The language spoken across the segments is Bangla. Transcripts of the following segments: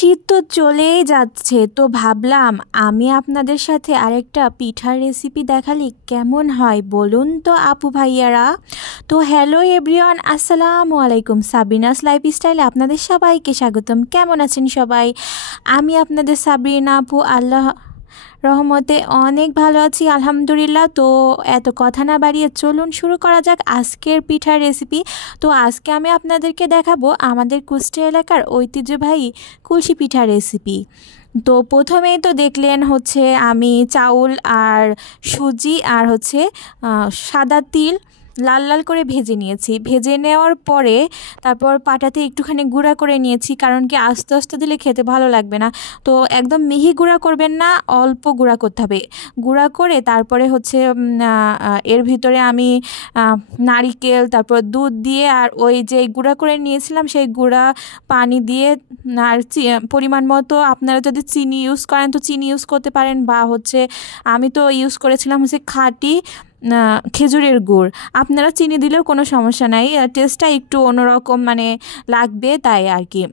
শীত তো চলেই যাচ্ছে, তো ভাবলাম আমি আপনাদের সাথে আরেকটা পিঠার রেসিপি দেখালি কেমন হয় বলুন তো আপু ভাইয়ারা। তো হ্যালো এভরিওয়ান, আসসালামু আলাইকুম। সাবিনাস লাইফস্টাইলে আপনাদের সবাইকে স্বাগতম। কেমন আছেন সবাই? আমি আপনাদের সাবিনা আপু, আল্লাহ রহমতে অনেক ভালো আছি আলহামদুলিল্লাহ। তো এত কথা না বাড়িয়ে চলুন শুরু করা যাক আজকের পিঠার রেসিপি। তো আজকে আমি আপনাদেরকে দেখাবো আমাদের কুষ্টিয়া এলাকার ঐতিহ্যবাহী কুলসি পিঠার রেসিপি। তো প্রথমেই তো দেখলেন হচ্ছে আমি চাউল আর সুজি আর হচ্ছে সাদা তিল লাল লাল করে ভেজে নিয়েছি। ভেজে নেওয়ার পরে তারপর পাটাতে একটুখানি গুঁড়া করে নিয়েছি, কারণ কি আস্তে আস্তে দিলে খেতে ভালো লাগবে না। তো একদম মিহি গুঁড়া করবেন না, অল্প গুঁড়া করতে হবে। গুঁড়া করে তারপরে হচ্ছে এর ভিতরে আমি নারিকেল তারপর দুধ দিয়ে আর ওই যে গুঁড়া করে নিয়েছিলাম সেই গুঁড়া পানি দিয়ে আর পরিমাণ মতো আপনারা যদি চিনি ইউজ করেন তো চিনি ইউজ করতে পারেন, বা হচ্ছে আমি তো ইউজ করেছিলাম হচ্ছে খাঁটি খেজুরের গুড়। আপনারা চিনি দিলেও কোনো সমস্যা নাই, টেস্টটা একটু অন্যরকম মানে লাগবে তাই আর কি।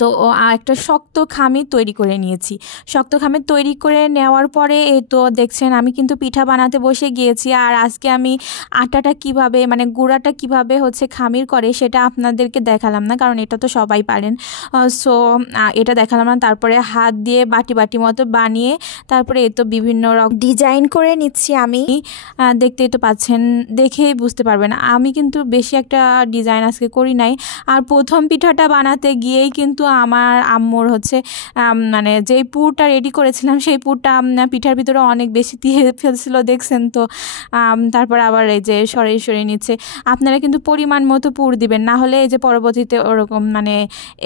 তো একটা শক্ত খামির তৈরি করে নিয়েছি। শক্ত খামির তৈরি করে নেওয়ার পরে এই তো দেখছেন আমি কিন্তু পিঠা বানাতে বসে গিয়েছি। আর আজকে আমি আটাটা কিভাবে মানে গুঁড়াটা কিভাবে হচ্ছে খামির করে সেটা আপনাদেরকে দেখালাম না, কারণ এটা তো সবাই পারেন। সো এটা দেখালাম না। তারপরে হাত দিয়ে বাটি বাটি মতো বানিয়ে তারপরে এই তো বিভিন্ন রকম ডিজাইন করে নিচ্ছি আমি। দেখতেই তো পাচ্ছেন, দেখেই বুঝতে পারবেন আমি কিন্তু বেশি একটা ডিজাইন আজকে করি নাই। আর প্রথম পিঠাটা বানাতে গিয়েই কিন্তু আমার আম্মুর হচ্ছে মানে যেই পুরটা রেডি করেছিলাম সেই পুরটা পিঠার ভিতরে অনেক বেশি দিয়ে ফেলছিল, দেখছেন তো। তারপর আবার এই যে সরিয়ে নিচ্ছে। আপনারা কিন্তু পরিমাণ মতো পুর দিবেন, না হলে এই যে পরবর্তীতে ওরকম মানে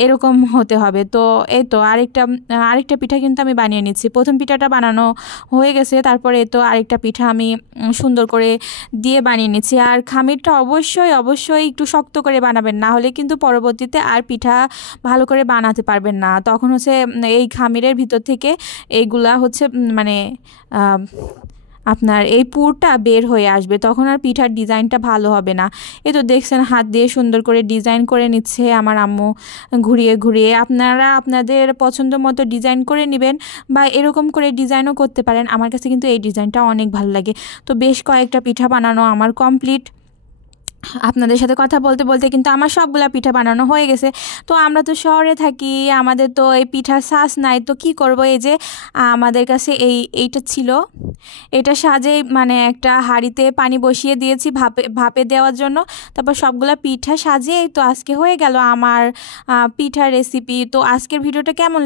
এরকম হতে হবে। তো এই তো আরেকটা পিঠা কিন্তু আমি বানিয়ে নিচ্ছি। প্রথম পিঠাটা বানানো হয়ে গেছে, তারপরে এই তো আরেকটা পিঠা আমি সুন্দর করে দিয়ে বানিয়ে নিচ্ছি। আর খামিরটা অবশ্যই একটু শক্ত করে বানাবেন, না হলে কিন্তু পরবর্তীতে আর পিঠা ভালো করে বানাতে পারবেন না। তখন হচ্ছে এই খামিরের ভিতর থেকে এইগুলা হচ্ছে মানে আপনার এই পুরটা বের হয়ে আসবে, তখন আর পিঠার ডিজাইনটা ভালো হবে না। এই তো দেখছেন হাত দিয়ে সুন্দর করে ডিজাইন করে নিচ্ছে আমার আম্মু ঘুরিয়ে। আপনারা আপনাদের পছন্দ মতো ডিজাইন করে নেবেন, বা এরকম করে ডিজাইনও করতে পারেন। আমার কাছে কিন্তু এই ডিজাইনটা অনেক ভালো লাগে। তো বেশ কয়েকটা পিঠা বানানো আমার কমপ্লিট। আপনাদের সাথে কথা বলতে বলতে কিন্তু আমার সবগুলা পিঠা বানানো হয়ে গেছে। তো আমরা তো শহরে থাকি, আমাদের তো এই পিঠার সাজ নাই, তো কি করব। এই যে আমাদের কাছে এইটা ছিল, এটা সাজে মানে একটা হাঁড়িতে পানি বসিয়ে দিয়েছি ভাপে দেওয়ার জন্য। তারপর সবগুলা পিঠা সাজিয়ে তো আজকে হয়ে গেল আমার পিঠার রেসিপি। তো আজকের ভিডিওটা কেমন